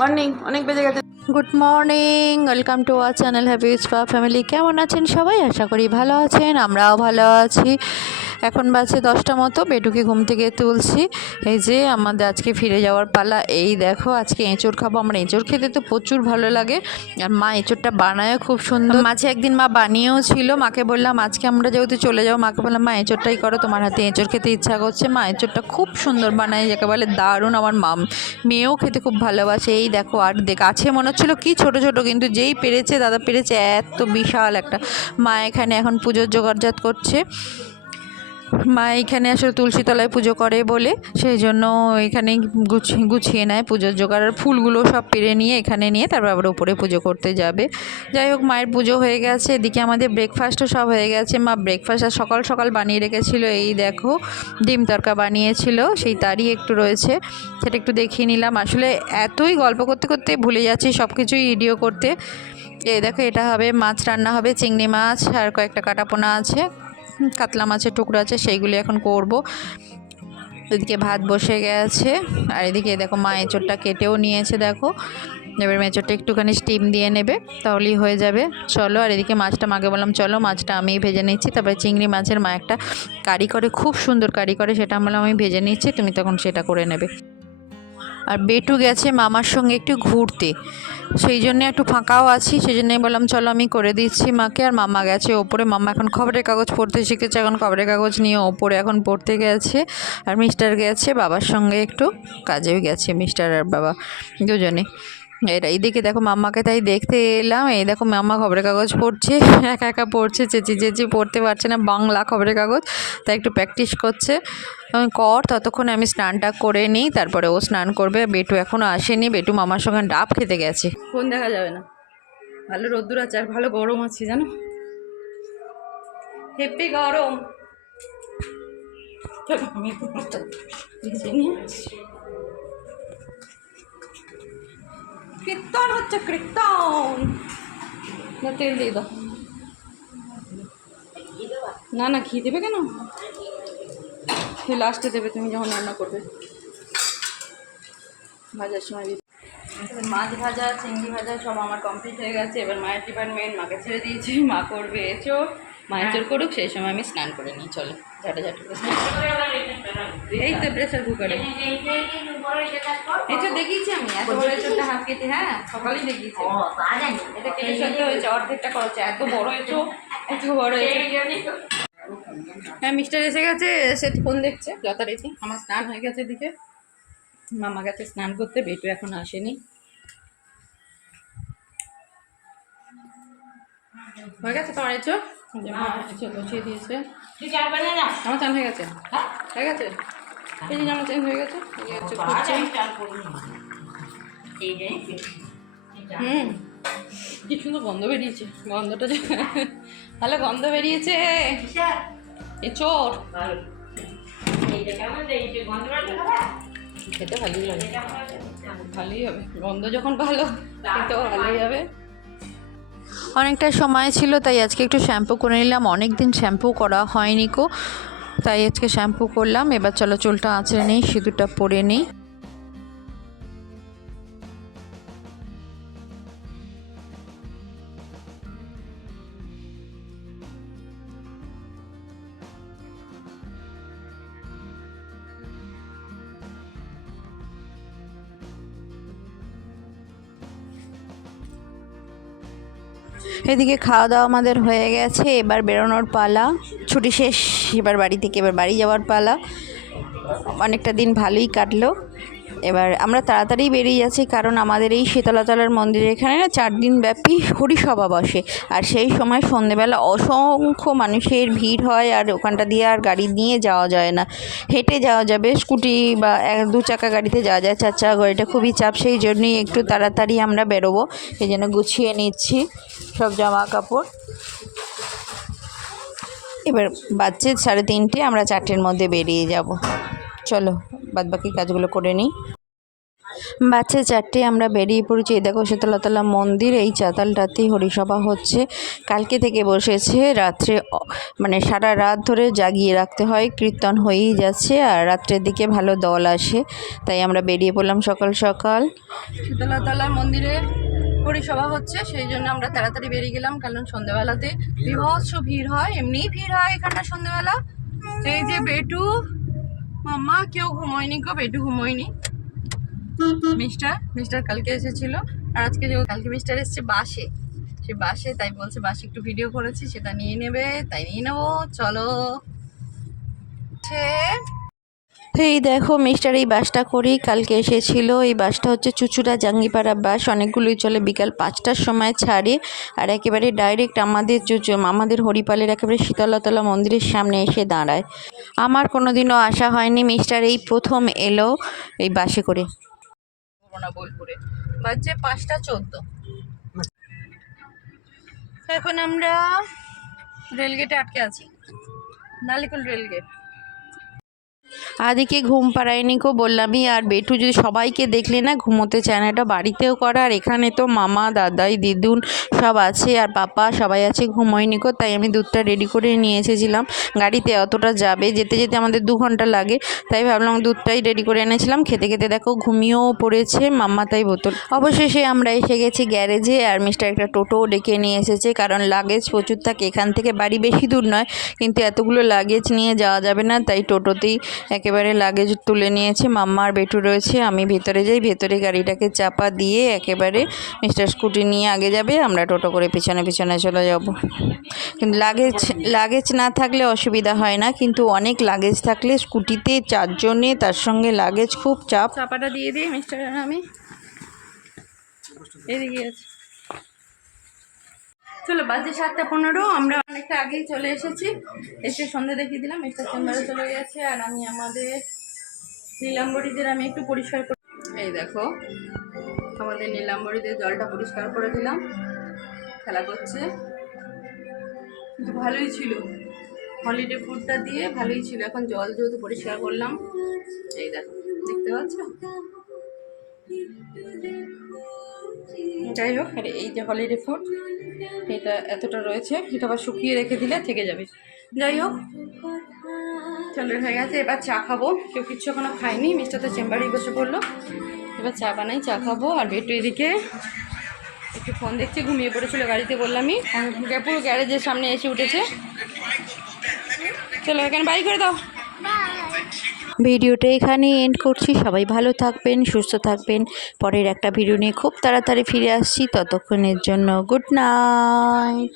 Morning অনেক বেজে গেছে। Good morning welcome to our channel happy use family কেমন আছেন সবাই? আশা করি ভালো আছেন, আমরাও ভালো আছি। এখন বাজে দশটা মতো, বেটুকে ঘুম থেকে তুলছি। এই যে আমাদের আজকে ফিরে যাওয়ার পালা, এই দেখো আজকে এঁচড় খাব। আমার এঁচড় খেতে তো প্রচুর ভালো লাগে। আর মা এঁচড়টা বানায়ও খুব সুন্দর। মাঝে একদিন মা বানিয়েও ছিল, মাকে বললাম, আজকে আমরা যেহেতু চলে যাব, মাকে বললাম, মা, এঁচড়টাই করো, তোমার হাতে এঁচড় খেতে ইচ্ছা করছে। মা এঁচড়টা খুব সুন্দর বানায়, যাকে বলে দারুণ আমার মাম। মেয়েও খেতে খুব ভালোবাসে। এই দেখো আর দেখ, আছে মনে হচ্ছিল কি ছোট ছোট, কিন্তু যেই পেরেছে, দাদা পেরেছে, এত বিশাল একটা। মা এখানে এখন পুজোর জোগাড়জাত করছে। মা এখানে আসলে তুলসী তলায় পুজো করে বলে, সেই জন্য এখানে গুছিয়ে গুছিয়ে নেয় পুজোর জোগাড়। আর ফুলগুলো সব পেরে নিয়ে এখানে নিয়ে তারপর আবার উপরে পুজো করতে যাবে। যাই হোক, মায়ের পুজো হয়ে গেছে। এদিকে আমাদের ব্রেকফাস্টও সব হয়ে গেছে। মা ব্রেকফাস্ট আর সকাল সকাল বানিয়ে রেখেছিল, এই দেখো, ডিম তরকা বানিয়েছিল। সেই তারই একটু রয়েছে, সেটা একটু দেখিয়ে নিলাম। আসলে এতই গল্প করতে করতে ভুলে যাচ্ছি সব কিছুই ভিডিও করতে। এই দেখো, এটা হবে মাছ, রান্না হবে চিংড়ি মাছ, আর কয়েকটা কাটাপোনা আছে। কাতলা মাছের টুকরো আছে, সেইগুলি এখন করব। এদিকে ভাত বসে গেছে, আর এদিকে দেখো মা এঁচড়টা কেটেও নিয়েছে, দেখো। এবার মেঁচড়টা একটুখানি স্টিম দিয়ে নেবে, তাহলেই হয়ে যাবে। চলো, আর এদিকে মাছটা মাকে বললাম, চলো, মাছটা আমি ভেজে নিচ্ছি। তারপরে চিংড়ি মাছের মা একটা কারি করে, খুব সুন্দর কারি করে, সেটা বললাম আমি ভেজে নিচ্ছি, তুমি তখন সেটা করে নেবে। আর বেটু গেছে মামার সঙ্গে একটু ঘুরতে। সেই জন্য একটু ফাঁকাও আছি সেই জন্যই বললাম, চলো আমি করে দিচ্ছি মাকে। আর মামা গেছে ওপরে। মামা এখন খবরের কাগজ পড়তে শিখেছে, এখন খবরের কাগজ নিয়ে ওপরে এখন পড়তে গেছে। আর মিস্টার গেছে বাবার সঙ্গে একটু, কাজেও গেছে মিস্টার আর বাবা দুজনে। এরা এইদিকে দেখো মাম্মাকে তাই দেখতে এলাম। এই দেখো মাম্মা খবরের কাগজ পড়ছে, একা একা পড়ছে, চেঁচি চেঁচি পড়তে পারছে না, বাংলা খবরের কাগজ, তাই একটু প্র্যাকটিস করছে। আমি কর, ততক্ষণে আমি স্নানটা করে নিই, তারপরে ও স্নান করবে। বেটু এখনও আসেনি, বেটু মামার সঙ্গে ডাব খেতে গেছে। ফোন দেখা যাবে না। ভালো রোদ্দুর আছে, আর ভালো গরম আছে, জানো? হেপি গরম। কীর্তন হচ্ছে কীর্তন। না, তেল দিয়ে দাও। না না, ঘি দেবে কেন? সে লাস্টে দেবে তুমি যখন রান্না করবে। ভাজার সময় মাছ ভাজা, চিংড়ি ভাজা সব আমার কমপ্লিট হয়ে গেছে। এবার মায়ের ডিপার্টমেন্ট মাকে ছেড়ে দিয়েছি। মা করবে, এসো। মায়ের চোর করুক সেই সময় আমি স্নান করে নিই চলো ঝাঁটা ঝাঁটা করে। স্নান এই তো প্রেশার কুকারে। এই তো দেখিয়েছি আমি এত বড় এঁচোড়টা হাফ কেটে হ্যাঁ সকালেই দেখিয়েছি। এটা কেটে ফেলতে হয়েছে অর্ধেকটা করেছে এত বড় এঁচো এত বড় হ্যাঁ মিস্টার এসে গেছে এসে ফোন দেখছে যথারীতি। আমার স্নান হয়ে গেছে এদিকে। মামা গেছে স্নান করতে বেটু এখন আসেনি। হয়ে গেছে তোমার এঁচো যে মা এঁচো বসিয়ে দিয়েছে। আমার চান হয়ে গেছে? হয়ে? গেছে? এই যে আমার চেঞ্জ হয়ে গেছে। হুম। কি সুন্দর গন্ধ বেরিয়েছে গন্ধটা যে ভালো গন্ধ বেরিয়েছে। এ চোর। খেতে ভালোই লাগে। ভালোই হবে। গন্ধ যখন ভালো খেতেও ভালোই হবে। অনেকটা সময় ছিল, তাই আজকে একটু শ্যাম্পু করে নিলাম। অনেক দিন শ্যাম্পু করা হয়নি কো তাই আজকে শ্যাম্পু করলাম। এবার চলো চুলটা আঁচড়ে নেই, সিঁদুরটা পরে নিই। এদিকে খাওয়া দাওয়া আমাদের হয়ে গেছে, এবার বেরোনোর পালা। ছুটি শেষ, এবার বাড়ি থেকে এবার বাড়ি যাওয়ার পালা। অনেকটা দিন ভালোই কাটলো। এবার আমরা তাড়াতাড়ি বেরিয়ে যাচ্ছি, কারণ আমাদের এই শীতলাতলার মন্দিরে এখানে না চার দিন ব্যাপী হরিসভা বসে। আর সেই সময় সন্ধেবেলা অসংখ্য মানুষের ভিড় হয়, আর ওখানটা দিয়ে আর গাড়ি নিয়ে যাওয়া যায় না। হেঁটে যাওয়া যাবে, স্কুটি বা এক দু চাকা গাড়িতে যাওয়া যায়। চার চাকা গাড়িটা খুবই চাপ, সেই জন্যই একটু তাড়াতাড়ি আমরা বেরোবো। সেই জন্য গুছিয়ে নিচ্ছি সব জামা কাপড় এবার বাজছে সাড়ে তিনটে, আমরা চারটের মধ্যে বেরিয়ে যাব। চলো বাদবাকি কাজগুলো করে নিই। বাচ্চা চারটে আমরা বেরিয়ে পড়েছি। এই দেখো শীতলতলা মন্দির, এই চাতালটাতেই হরিসভা হচ্ছে। কালকে থেকে বসেছে, রাত্রে মানে সারা রাত ধরে জাগিয়ে রাখতে হয়, কীর্তন হয়েই যাচ্ছে আর রাত্রের দিকে ভালো দল আসে। তাই আমরা বেরিয়ে পড়লাম সকাল সকাল। শীতলাতলা মন্দিরে পরিসভা হচ্ছে, সেই জন্য আমরা তাড়াতাড়ি বেরিয়ে গেলাম, কারণ সন্ধ্যেবেলাতে বিভৎস ভিড় হয় এমনি ভিড় হয় এখানটা সন্ধ্যেবেলা। এই যে বেটু মাম্মা, কেউ ঘুমোয়নি গো বেটু ঘুমোয়নি। মিস্টার মিস্টার কালকে এসেছিল। আর আজকে যে কালকে মিস্টার এসেছে বাসে। সে বাসে, তাই বলছে বাসে একটু ভিডিও করেছি, সেটা নিয়ে নেবে, তাই নিয়ে নেব, চলো। এই দেখো মিস্টার, এই বাসটা করেই কালকে এসেছিল। এই বাসটা হচ্ছে চুচুড়া জাঙ্গিপাড়া বাস। অনেকগুলোই চলে বিকাল পাঁচটার সময় ছাড়ে। আর একেবারে ডাইরেক্ট আমাদের আমাদের হরিপালের একেবারে শীতলতলা মন্দিরের সামনে এসে দাঁড়ায়। আমার কোনোদিনও আশা হয়নি মিস্টার এই প্রথম এলো এই বাসে করে। করোনা বোলপুরে। বাজছে পাঁচটা চোদ্দ। এখন আমরা রেলগেটে আটকে আছি। Nalikul rail gate. আদিকে ঘুম পাড়ায়নি কো বললামই, আর বেটু যদি সবাইকে দেখলে না ঘুমোতে চায় না, এটা বাড়িতেও করে, আর এখানে তো মামা, দাদাই, দিদুন সব আছে, আর পাপা সবাই আছে ঘুমোয়নি কো তাই আমি দুধটা রেডি করে নিয়ে এসেছিলাম। গাড়িতে অতটা যাবে, যেতে যেতে আমাদের দু ঘণ্টা লাগে, তাই ভাবলাম দুধটাই রেডি করে এনেছিলাম। খেতে খেতে দেখো ঘুমিয়েও পড়েছে মাম্মা তাই বোতল। অবশেষে আমরা এসে গেছি গ্যারেজে, আর মিস্টার একটা টোটোও ডেকে নিয়ে এসেছে, কারণ লাগেজ প্রচুর থাকে, এখান থেকে বাড়ি বেশি দূর নয়, কিন্তু এতগুলো লাগেজ নিয়ে যাওয়া যাবে না, তাই টোটোতেই একেবারে লাগেজ তুলে নিয়েছে। মাম্মা আর বেটু রয়েছে, আমি ভেতরে যাই, ভেতরে গাড়িটাকে চাপা দিয়ে একেবারে মিস্টার স্কুটি নিয়ে আগে যাবে, আমরা টোটো করে পিছনে পিছনে চলে যাব। কিন্তু লাগেজ লাগেজ না থাকলে অসুবিধা হয় না, কিন্তু অনেক লাগেজ থাকলে স্কুটিতে চারজনে, তার সঙ্গে লাগেজ খুব চাপ। চাপাটা দিয়ে দিই মিস্টার আমি। এদিকে আছে। চলো বাজে সাতটা পনেরো, আমরা অনেকটা আগেই চলে এসেছি। এসে সন্ধে দেখিয়ে দিলাম মিস্টার চেম্বারে চলে গেছে, আর আমি আমাদের নীলাম্বরীদের আমি একটু পরিষ্কার করে এই দেখো, আমাদের নীলাম্বরীদের জলটা পরিষ্কার করে দিলাম। খেলা করছে। কিন্তু ভালোই ছিল। হলিডে ফুডটা দিয়ে ভালোই ছিল। এখন জল যেহেতু পরিষ্কার করলাম, এই দেখো, দেখতে পাচ্ছ? যাই হোক, আর এই যে হলিডে ফুড এটা এতটা রয়েছে, এটা আবার শুকিয়ে রেখে দিলে থেকে যাবে। যাই হোক চলো হয়ে গেছে, এবার চা খাব। কেউ কিচ্ছু এখনও খায়নি, মিস্টার তো চেম্বারেই বসে পড়ল। এবার চা বানাই, চা খাব, আর বেটু এদিকে একটু ফোন দেখছি, ঘুমিয়ে পড়েছিল গাড়িতে বললামই। পুরো গ্যারেজের সামনে এসে উঠেছে। চলো, এখানে বাই করে দাও। ভিডিওটা এখানে এন্ড করছি। সবাই ভালো থাকবেন, সুস্থ থাকবেন। পরের একটা ভিডিও নিয়ে খুব তাড়াতাড়ি ফিরে আসছি। ততক্ষণের জন্য গুড নাইট